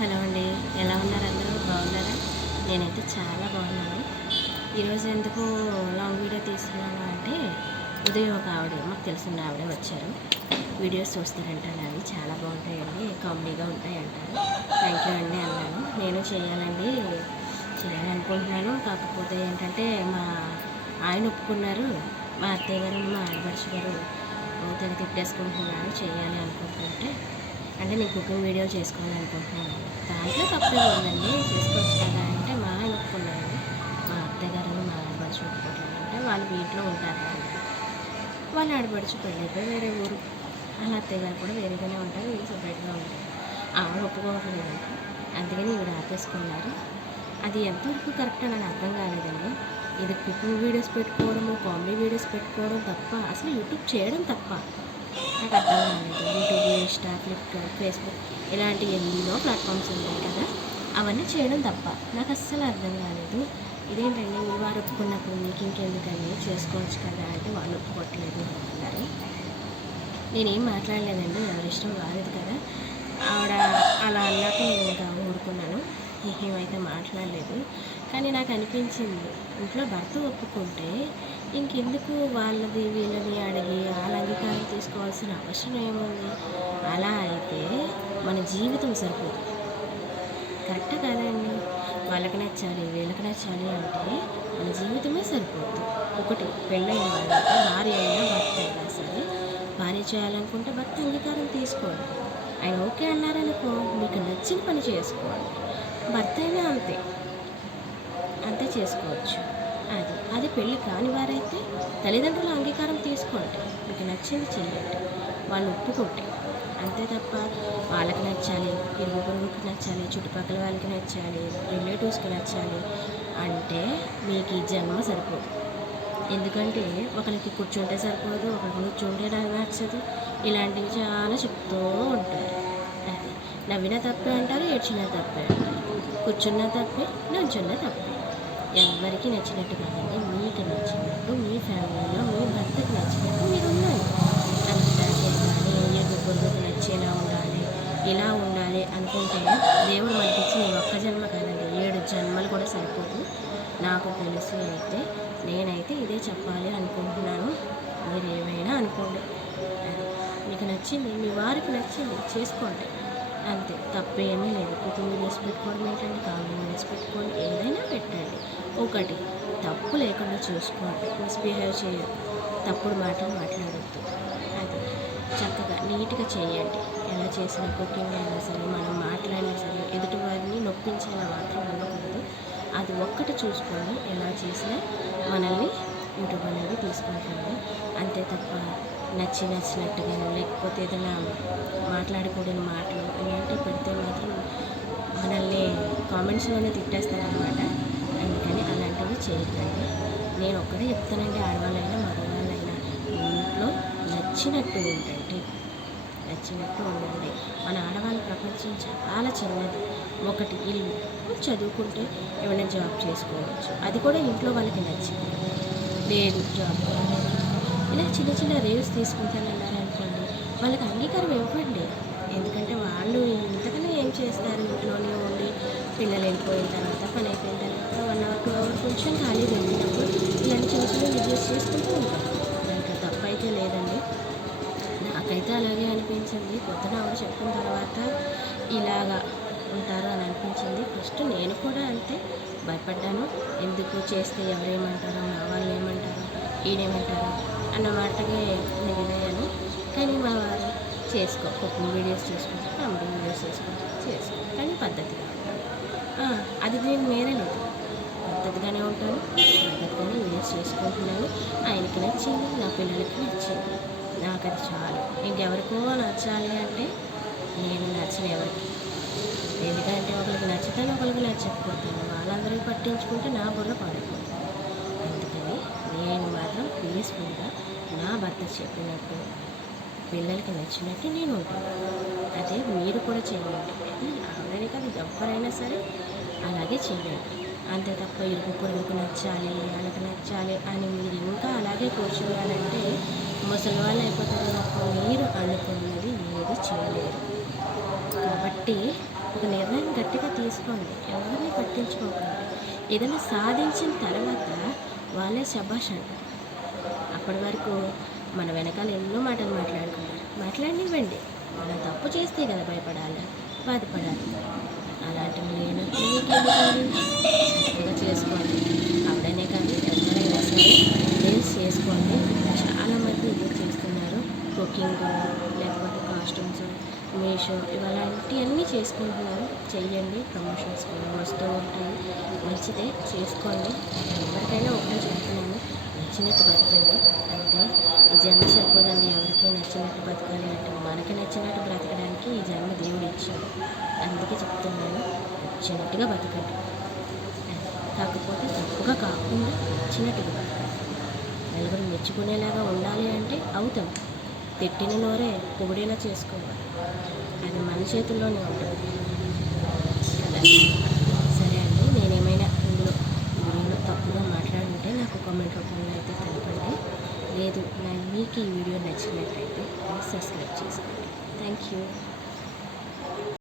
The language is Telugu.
హలో అండి, ఎలా ఉన్నారు? అందరూ బాగున్నారా? నేనైతే చాలా బాగున్నాను. ఈరోజు ఎందుకు లాంగ్ వీడియో తీస్తున్నాను అంటే, ఉదయం ఒక ఆవిడ మాకు తెలిసిన ఆవిడ వచ్చారు. వీడియోస్ చూస్తారంటాను, అవి చాలా బాగుంటాయండి, కామెడీగా ఉంటాయి అంటారు. థ్యాంక్ యూ అండి అన్నాను. నేను చేయాలనుకుంటున్నాను. కాకపోతే ఏంటంటే మా ఆయన ఒప్పుకున్నారు. మా అత్తయ్య గారు మా ఆడపడుచు గారు తెగ తిట్టేసుకుంటున్నారు. చేయాలి అనుకుంటుంటే అంటే నేను కుకింగ్ వీడియో చేసుకోవాలనుకుంటున్నాను. దాంట్లో తప్పేం ఉందండి, చేసుకోవచ్చు కదా అంటే మా ఆయన ఒప్పుకున్నారు. మా అత్తయ్య గారు మా ఆడపడుచు ఒప్పుకోవట్లేదు. అంటే వాళ్ళు వీటిలో ఉంటారు. వాళ్ళ ఆడపడుచు పెళ్ళైపోయి వేరే ఊరు, వాళ్ళ అత్తయ్య గారు కూడా వేరేగానే ఉంటారు, వీళ్ళు సపరేట్గా ఉంటారు. ఆవిడ ఒప్పుకోవట్లేదు. అందుకని ఈవిడ ఆపేసుకున్నారు. అది ఎంతవరకు కరెక్ట్ అని నాకు అర్థం కాలేదండి. ఇది కుకింగ్ వీడియోస్ పెట్టుకోవడము, కామెడీ వీడియోస్ పెట్టుకోవడం తప్ప, అసలు యూట్యూబ్ చేయడం తప్ప నాకు అర్థం కాలేదు. యూట్యూబ్, ఇన్స్టా, ఫ్లిప్కార్ట్, ఫేస్బుక్ ఇలాంటి ఎన్నో ప్లాట్ఫామ్స్ ఉన్నాయి కదా, అవన్నీ చేయడం తప్ప నాకు అస్సలు అర్థం కాలేదు. ఇదేంటండి, మీ వారు ఒప్పుకున్నప్పుడు మీకు ఇంకెందుకండి, చేసుకోవచ్చు కదా అంటే వాళ్ళు ఒప్పుకోవట్లేదు అన్నారు. నేనేం మాట్లాడలేదండి, ఎవరి ఇష్టం వారిది కదా. ఆవిడ అలా అన్నాక నేను ఇంకా ఊరుకున్నాను, ఏమైతే మాట్లాడలేదు. కానీ నాకు అనిపించింది, ఇంట్లో భర్త ఒప్పుకుంటే ఇంకెందుకు వాళ్ళది వీళ్ళని అడిగి వాళ్ళ అంగీకారం తీసుకోవాల్సిన అవసరం ఏముంది? అలా అయితే మన జీవితం సరిపోదు. కరెక్టే కాదండి. వాళ్ళకి నచ్చాలి, వీళ్ళకి నచ్చాలి అంటే మన జీవితమే సరిపోద్ది. ఒకటి, పెళ్ళైన వాళ్ళకి భార్య అయినా భర్త అయినా సరే, భార్య చేయాలనుకుంటే భర్త అంగీకారం తీసుకోండి. ఆయన ఓకే అన్నారనుకో, మీకు నచ్చిన పని చేసుకోండి. భర్త అయినా అంతే, అంతే చేసుకోవచ్చు. అది పెళ్ళి కాని వారైతే తల్లిదండ్రుల అంగీకారం తీసుకోండి, మీకు నచ్చింది చేయండి, వాళ్ళు ఒప్పుకుంటే. అంతే తప్ప వాళ్ళకి నచ్చాలి, ఇరుగు పొరుగుకి నచ్చాలి, చుట్టుపక్కల వాళ్ళకి నచ్చాలి, రిలేటివ్స్కి నచ్చాలి అంటే మీకు ఈ జన్మ సరిపోదు. ఎందుకంటే ఒకరికి కూర్చుంటే సరిపోదు, ఒకరికి కూర్చుంటే నాకు నచ్చదు, ఇలాంటివి చాలా చెప్తూ ఉంటారు. అది నవ్వినా తప్పే అంటారు, ఏడ్చినా తప్పే అంటారు, కూర్చున్నా తప్పే, నుంచున్నా తప్పే. ఎవరికి నచ్చినట్టు కాదండి, మీకు నచ్చినట్టు మీ ఫ్యామిలీలో మీ భర్తకు నచ్చినట్టు మీరు ఉండాలి. అంతేగాని ఎరుగు పొరుగుకు నచ్చేలా ఉండాలి, ఇలా ఉండాలి అనుకుంటే దేవుడు మనకిచ్చిన ఒక్క జన్మ కాదండి, 7 జన్మలు కూడా సరిపోదు. నాకు తెలిసి అయితే నేనైతే ఇదే చెప్పాలి అనుకుంటున్నాను. మీరు ఏమైనా అనుకోండి, మీకు నచ్చింది, మీ వారికి నచ్చింది చేసుకోండి, అంతే. తప్పేమీ లేదు. కుకింగ్ వీడియోస్ పెట్టుకోవడం ఏంటంటే, కామెడీ వీడియోస్ పెట్టుకోండి, ఏదైనా పెట్టండి. ఒకటి, తప్పు లేకుండా చూసుకోండి, మిస్బిహేవ్ చేయొద్దు, తప్పుడు మాటలు మాట్లాడొద్దు. అది చక్కగా నీట్గా చేయండి. ఎలా చేసిన కుకింగ్ అయినా సరే, మనం మాట్లాడినా సరే, ఎదుటి వారిని నొప్పించేలా మాత్రం ఉండకూడదు. అది ఒక్కటి చూసుకొని ఎలా చేసినా మనల్ని యూట్యూబ్ అనేది తీసుకుంటుంది. అంతే తప్ప నచ్చినట్టుగాను, లేకపోతే ఏదైనా మాట్లాడకూడని మాటలు ఇలాంటివి పెడితే మాత్రం మనల్ని కామెంట్స్లోనే తిట్టేస్తారనమాట. అందుకని అలాంటివి చేయకండి. నేను ఒక్కడే చెప్తానండి, ఆడవాళ్ళైనా మగవాళ్ళైనా ఇంట్లో నచ్చినట్టు ఉండండి, నచ్చినట్టు ఉండండి. మన ఆడవాళ్ళ ప్రపంచం చాలా చిన్నది. ఒకటి, ఇల్లు, చదువుకుంటే ఏమైనా జాబ్ చేసుకోవచ్చు, అది కూడా ఇంట్లో వాళ్ళకి నచ్చింది. లేదు జాబ్ ఇలా చిన్న చిన్న రీల్స్ తీసుకుంటానన్నారనుకోండి, వాళ్ళకి అంగీకారం ఇవ్వండి. ఎందుకంటే వాళ్ళు ఇంతకన్నా ఏం చేస్తారు, ఇంట్లోనే ఉండి పిల్లలు వెళ్ళిపోయిన తర్వాత, పని అయిపోయిన తర్వాత 1 అవర్ 2 అవర్ కొంచెం ఖాళీ దొరికినప్పుడు ఇలాంటి చిన్న చిన్న వీడియోస్ చేసుకుంటూ ఉంటారు. దాంట్లో తప్పు అయితే లేదండి. నాకైతే అలాగే అనిపించింది. పొద్దున ఆవిడ చెప్పిన తర్వాత ఇలాగా ఉంటారు అని అనిపించింది. ఫస్ట్ నేను కూడా అంతే భయపడ్డాను. ఎందుకు చేస్తే ఎవరేమంటారో, మా వాళ్ళు ఏమంటారో, ఈయనేమంటారో అన్న మాటకి నేను ఇదయ్యాను. కానీ మా వారు కుకింగ్ వీడియోస్ చేసుకుంటా, కామెడీ వీడియోస్ చేసుకో కానీ పద్ధతిగా ఉంటాను. అది నేను మేరలేదు, పద్ధతిగానే ఉంటాను, పద్ధతిగానే వీడియోస్ చేసుకుంటున్నాను. ఆయనకి నచ్చింది, నా పిల్లలకి నచ్చింది, నాకు అది చాలు. ఇంకెవరికో నచ్చాలి అంటే నేను నచ్చిన ఎవరికి, ఎందుకంటే ఒకరికి నచ్చుతాను, ఒకరికి నచ్చకపోతాను, వాళ్ళందరికీ పట్టించుకుంటే నా బుర్ర పడిపోతుంది. అందుకని నేను మాత్రం పీస్ఫుల్గా నా భర్త చెప్పినట్టు, పిల్లలకి నచ్చినట్టు నేను ఉంటాను. అదే మీరు కూడా చేయండి. ఆవిడని కాదు, ఎవరైనా సరే అలాగే చేయండి. అంతే తప్ప ఇరుగు పొరుగుకు నచ్చాలి, వాళ్ళకి నచ్చాలి అని మీరు ఇంకా అలాగే కూర్చున్నారంటే ముసలి వాళ్ళు అయిపోతారు తప్ప మీరు అనుకున్నది ఏది చేయలేరు. కాబట్టి ఒక నిర్ణయం గట్టిగా తీసుకోండి, ఎవరిని పట్టించుకోకండి. ఏదైనా సాధించిన తర్వాత వాళ్ళే శభాష్ అంటారు. అప్పటి వరకు మన వెనకాల ఎన్నో మాటలు మాట్లాడనివ్వండి. మనం తప్పు చేస్తే కదా భయపడాలి, బాధపడాలి. అలాంటివి లేనప్పుడు మీకెందుకండి? చక్కగా చేసుకోండి. ఆవిడనే కాదు, ఎవరైనా సరే రీల్స్ చేసుకోండి. చాలామంది ఇదే చేస్తున్నారు. కుకింగ్, లేకపోతే కాస్ట్యూమ్స్, మీషో ఇలాంటివన్నీ చేసుకుంటున్నారు. చెయ్యండి, ప్రమోషన్స్ కూడా వస్తూ ఉంటాయి. మంచిదే, చేసుకోండి. ఎవరికైనా ఒకటే చెప్తున్నాను, నచ్చినట్టు బతకండి. అంతే. ఈ జన్మ సరిపోదండి ఎవరికి నచ్చినట్టు బతకాలి అంటే. మనకి నచ్చినట్టు బ్రతకడానికి ఈ జన్మ దేవుడు ఇచ్చాడు. అందుకే చెప్తున్నాను, నచ్చినట్టుగా బతకండి. కాకపోతే తప్పుగా కాకుండా నచ్చినట్టుగా బతకండి. నలుగురు మెచ్చుకునేలాగా ఉండాలి అంటే అవుతాం. తిట్టిన నోరే పొగిడేలా చేసుకోవాలి. అది మన చేతుల్లోనే ఉంటుంది కదా. సరే అండి, నేనేమైనా ఇందులో వీడియోలో తప్పుగా మాట్లాడుంటే నాకు కామెంట్ రూపంలో అయితే తెలపండి. లేదు మీకు ఈ వీడియో నచ్చినట్లయితే సబ్స్క్రైబ్ చేసుకోండి. Thank you.